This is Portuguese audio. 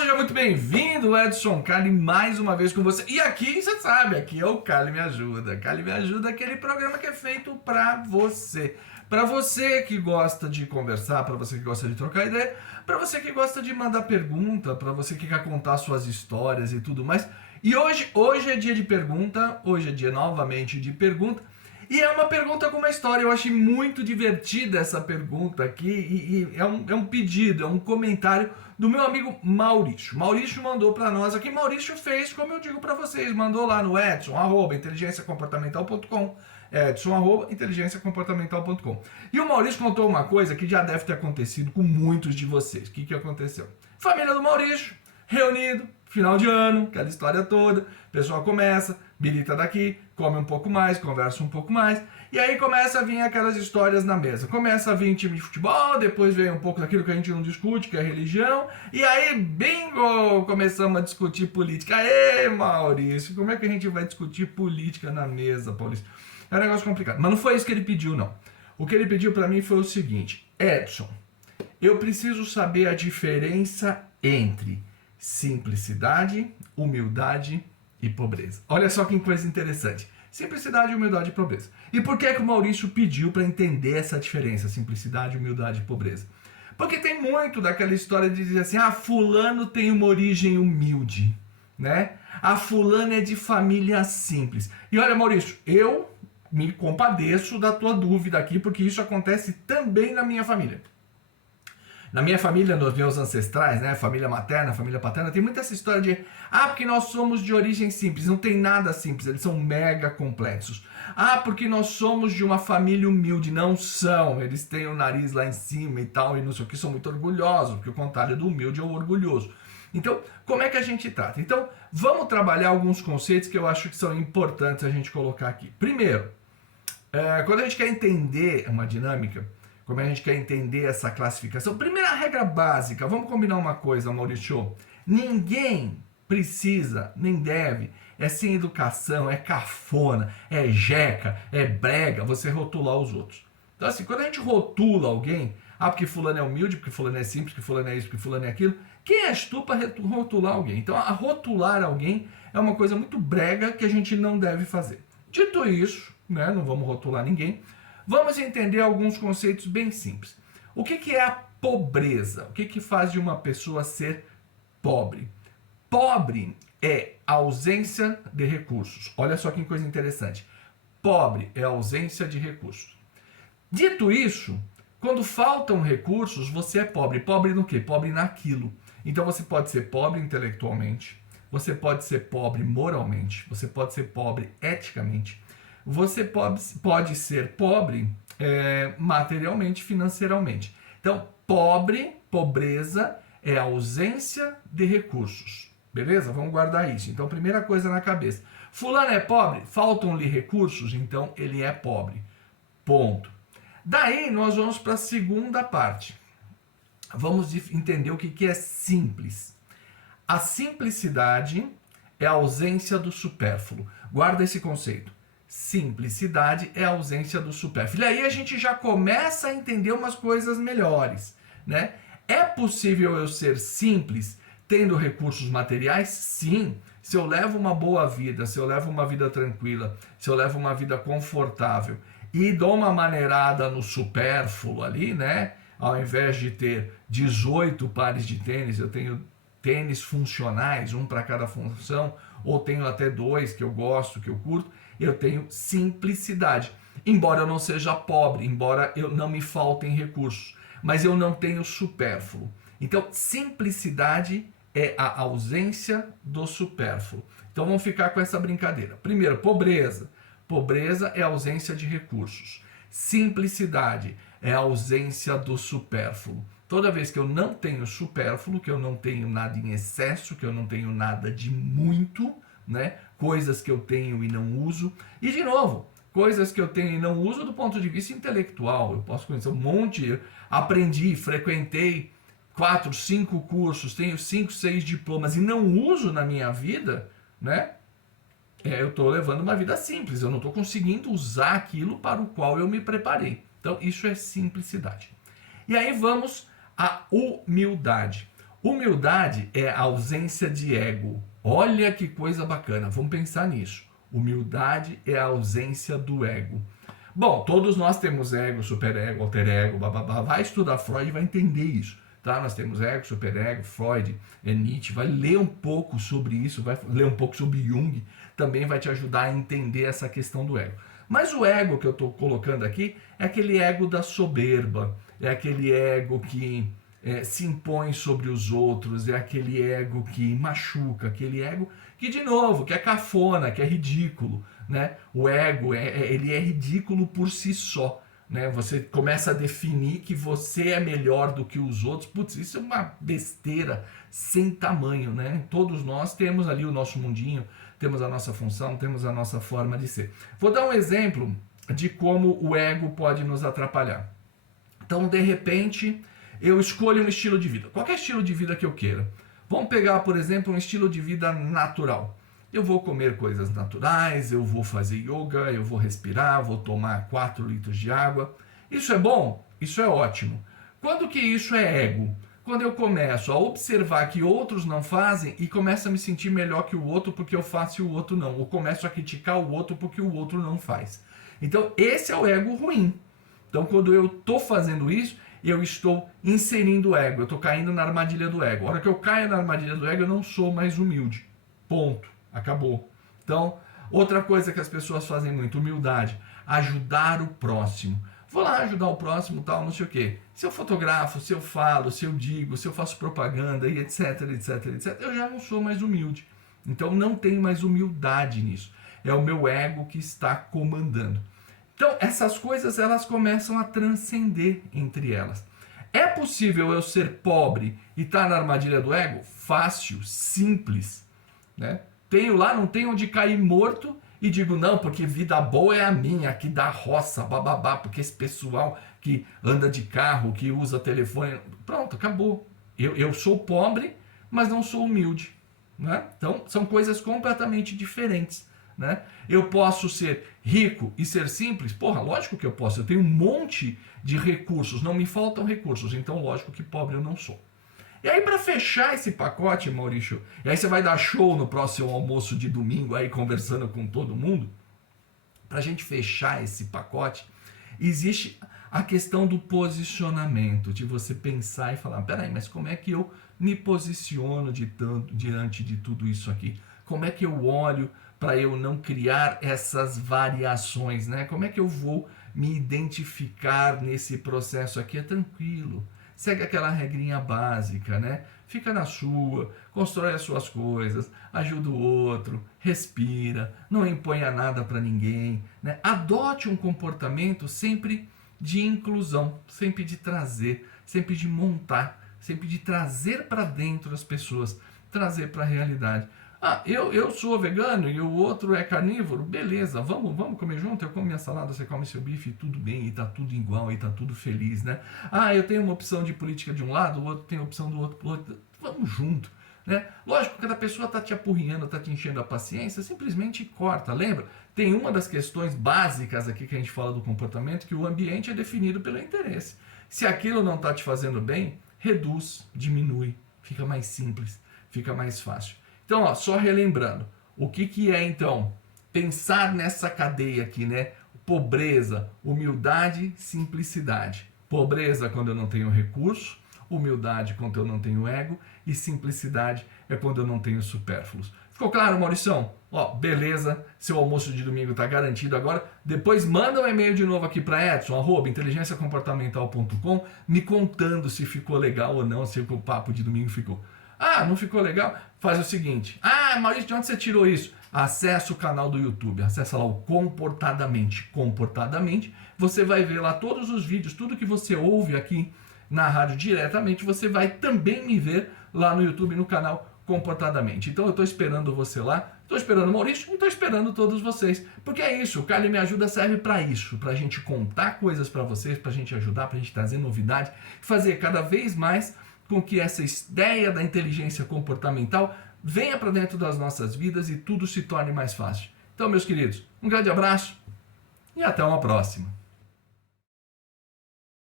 seja muito bem-vindo, Edson Carli, mais uma vez com você. E aqui, você sabe, aqui é o Carli Me Ajuda. Carli Me Ajuda é aquele programa que é feito pra você. Pra você que gosta de conversar, pra você que gosta de trocar ideia, pra você que gosta de mandar pergunta, pra você que quer contar suas histórias e tudo mais. E hoje é dia de pergunta, hoje é dia novamente de pergunta. E é uma pergunta com uma história, eu achei muito divertida essa pergunta aqui, e é um pedido, é um comentário do meu amigo Maurício. Maurício mandou para nós aqui, Maurício fez, como eu digo para vocês, mandou lá no edson@inteligenciacomportamental.com, edson@inteligenciacomportamental.com. E o Maurício contou uma coisa que já deve ter acontecido com muitos de vocês. O que aconteceu? Família do Maurício, reunido, final de ano, aquela história toda, o pessoal começa, bilita daqui, come um pouco mais, conversa um pouco mais, e aí começa a vir aquelas histórias na mesa. Começa a vir time de futebol, depois vem um pouco daquilo que a gente não discute, que é religião, e aí, bingo, começamos a discutir política. Aê, Maurício, como é que a gente vai discutir política na mesa, Maurício? É um negócio complicado, mas não foi isso que ele pediu, não. O que ele pediu para mim foi o seguinte: Edson, eu preciso saber a diferença entre simplicidade, humildade e pobreza. Olha só que coisa interessante. Simplicidade, humildade e pobreza. E por que o Maurício pediu para entender essa diferença, simplicidade, humildade e pobreza? Porque tem muito daquela história de dizer assim, fulano tem uma origem humilde, né? A fulana é de família simples. E olha, Maurício, eu me compadeço da tua dúvida aqui, porque isso acontece também na minha família. Na minha família, nos meus ancestrais, né, família materna, família paterna, tem muita essa história de porque nós somos de origem simples. Não tem nada simples, eles são mega complexos. Porque nós somos de uma família humilde. Não são, eles têm o nariz lá em cima e tal, e não sei o que, são muito orgulhosos, porque o contrário do humilde é o orgulhoso. Então, como é que a gente trata? Então, vamos trabalhar alguns conceitos que eu acho que são importantes a gente colocar aqui. Primeiro, quando a gente quer entender uma dinâmica, como a gente quer entender essa classificação, primeira regra básica, vamos combinar uma coisa, Maurício, ninguém precisa, nem deve, é sem educação, é cafona, é jeca, é brega, você rotular os outros. Então assim, quando a gente rotula alguém, porque fulano é humilde, porque fulano é simples, porque fulano é isso, porque fulano é aquilo, quem és tu para rotular alguém? Então a rotular alguém é uma coisa muito brega que a gente não deve fazer. Dito isso, né, não vamos rotular ninguém, vamos entender alguns conceitos bem simples. O que é a pobreza? O que faz de uma pessoa ser pobre? Pobre é a ausência de recursos. Olha só que coisa interessante. Pobre é a ausência de recursos. Dito isso, quando faltam recursos, você é pobre. Pobre no quê? Pobre naquilo. Então você pode ser pobre intelectualmente, você pode ser pobre moralmente, você pode ser pobre eticamente, você pode ser pobre materialmente, financeiramente. Então, pobreza é a ausência de recursos. Beleza? Vamos guardar isso. Então, primeira coisa na cabeça. Fulano é pobre? Faltam-lhe recursos? Então, ele é pobre. Ponto. Daí, nós vamos para a segunda parte. Vamos entender o que é simples. A simplicidade é a ausência do supérfluo. Guarda esse conceito. Simplicidade é a ausência do supérfluo. E aí a gente já começa a entender umas coisas melhores, né? É possível eu ser simples tendo recursos materiais? Sim. Se eu levo uma boa vida, se eu levo uma vida tranquila, se eu levo uma vida confortável e dou uma maneirada no supérfluo ali, né? Ao invés de ter 18 pares de tênis, eu tenho tênis funcionais, um para cada função, ou tenho até 2 que eu gosto, que eu curto, eu tenho simplicidade. Embora eu não seja pobre, embora eu não me faltem recursos, mas eu não tenho supérfluo. Então, simplicidade é a ausência do supérfluo. Então, vamos ficar com essa brincadeira. Primeiro, pobreza. Pobreza é a ausência de recursos. Simplicidade é a ausência do supérfluo. Toda vez que eu não tenho supérfluo, que eu não tenho nada em excesso, que eu não tenho nada de muito, né? Coisas que eu tenho e não uso. E, de novo, coisas que eu tenho e não uso do ponto de vista intelectual. Eu posso conhecer um monte, aprendi, frequentei 4, 5 cursos, tenho 5, 6 diplomas e não uso na minha vida, né? Eu estou levando uma vida simples, eu não estou conseguindo usar aquilo para o qual eu me preparei. Então, isso é simplicidade. E aí vamos à humildade. Humildade é a ausência de ego. Olha que coisa bacana, vamos pensar nisso. Humildade é a ausência do ego. Bom, todos nós temos ego, superego, alter ego, bababá. Vai estudar Freud e vai entender isso. Tá? Nós temos ego, superego, Freud, Nietzsche. Vai ler um pouco sobre isso, vai ler um pouco sobre Jung. Também vai te ajudar a entender essa questão do ego. Mas o ego que eu estou colocando aqui é aquele ego da soberba. É aquele ego que se impõe sobre os outros. É aquele ego que machuca. Aquele ego que, de novo, que é cafona, que é ridículo. Né? O ego, ele é ridículo por si só. Né? Você começa a definir que você é melhor do que os outros. Putz, isso é uma besteira sem tamanho. Né? Todos nós temos ali o nosso mundinho, temos a nossa função, temos a nossa forma de ser. Vou dar um exemplo de como o ego pode nos atrapalhar. Então, de repente, eu escolho um estilo de vida. Qualquer estilo de vida que eu queira. Vamos pegar, por exemplo, um estilo de vida natural. Eu vou comer coisas naturais, eu vou fazer yoga, eu vou respirar, vou tomar 4 litros de água. Isso é bom? Isso é ótimo. Quando que isso é ego? Quando eu começo a observar que outros não fazem e começo a me sentir melhor que o outro porque eu faço e o outro não. Ou começo a criticar o outro porque o outro não faz. Então, esse é o ego ruim. Então, quando eu estou fazendo isso, eu estou inserindo o ego. Eu estou caindo na armadilha do ego. A hora que eu caio na armadilha do ego, eu não sou mais humilde. Ponto. Acabou. Então, outra coisa que as pessoas fazem muito, humildade, ajudar o próximo. Vou lá ajudar o próximo, tal, não sei o quê. Se eu fotografo, se eu falo, se eu digo, se eu faço propaganda e etc, etc, etc, eu já não sou mais humilde. Então, não tenho mais humildade nisso. É o meu ego que está comandando. Então, essas coisas, elas começam a transcender entre elas. É possível eu ser pobre e estar na armadilha do ego? Fácil, simples, né? Tenho lá, não tenho onde cair morto e digo, não, porque vida boa é a minha, aqui da roça, bababá, porque esse pessoal que anda de carro, que usa telefone, pronto, acabou. Eu sou pobre, mas não sou humilde. Né? Então, são coisas completamente diferentes. Né? Eu posso ser rico e ser simples? Porra, lógico que eu posso. Eu tenho um monte de recursos, não me faltam recursos, então lógico que pobre eu não sou. E aí, para fechar esse pacote, Maurício, e aí você vai dar show no próximo almoço de domingo aí conversando com todo mundo, para a gente fechar esse pacote, existe a questão do posicionamento, de você pensar e falar, peraí, mas como é que eu me posiciono diante de tudo isso aqui? Como é que eu olho para eu não criar essas variações, né? Como é que eu vou me identificar nesse processo aqui? É tranquilo. Segue aquela regrinha básica, né? Fica na sua, constrói as suas coisas, ajuda o outro, respira, não imponha nada para ninguém, né? Adote um comportamento sempre de inclusão, sempre de trazer, sempre de montar, sempre de trazer para dentro as pessoas, trazer para a realidade. Ah, eu sou vegano e o outro é carnívoro, beleza, vamos comer junto, eu como minha salada, você come seu bife, tudo bem, e tá tudo igual, e tá tudo feliz, né? Ah, eu tenho uma opção de política de um lado, o outro tem a opção do outro, vamos junto, né? Lógico, cada pessoa tá te apurrinhando, tá te enchendo a paciência, simplesmente corta, lembra? Tem uma das questões básicas aqui que a gente fala do comportamento, que o ambiente é definido pelo interesse. Se aquilo não tá te fazendo bem, reduz, diminui, fica mais simples, fica mais fácil. Então, ó, só relembrando, o que é então pensar nessa cadeia aqui, né? Pobreza, humildade, simplicidade. Pobreza quando eu não tenho recurso, humildade quando eu não tenho ego e simplicidade é quando eu não tenho supérfluos. Ficou claro, Maurição? Ó, beleza, seu almoço de domingo está garantido agora. Depois manda um e-mail de novo aqui para edson@inteligenciacomportamental.com me contando se ficou legal ou não, se o papo de domingo ficou. Ah, não ficou legal? Faz o seguinte. Ah, Maurício, de onde você tirou isso? Acesse o canal do YouTube. Acesse lá o Comportadamente. Comportadamente. Você vai ver lá todos os vídeos, tudo que você ouve aqui na rádio diretamente, você vai também me ver lá no YouTube, no canal Comportadamente. Então eu estou esperando você lá, estou esperando o Maurício e estou esperando todos vocês. Porque é isso, o Carly Me Ajuda serve para isso, para a gente contar coisas para vocês, para a gente ajudar, para a gente trazer novidade, fazer cada vez mais com que essa ideia da inteligência comportamental venha para dentro das nossas vidas e tudo se torne mais fácil. Então, meus queridos, um grande abraço e até uma próxima.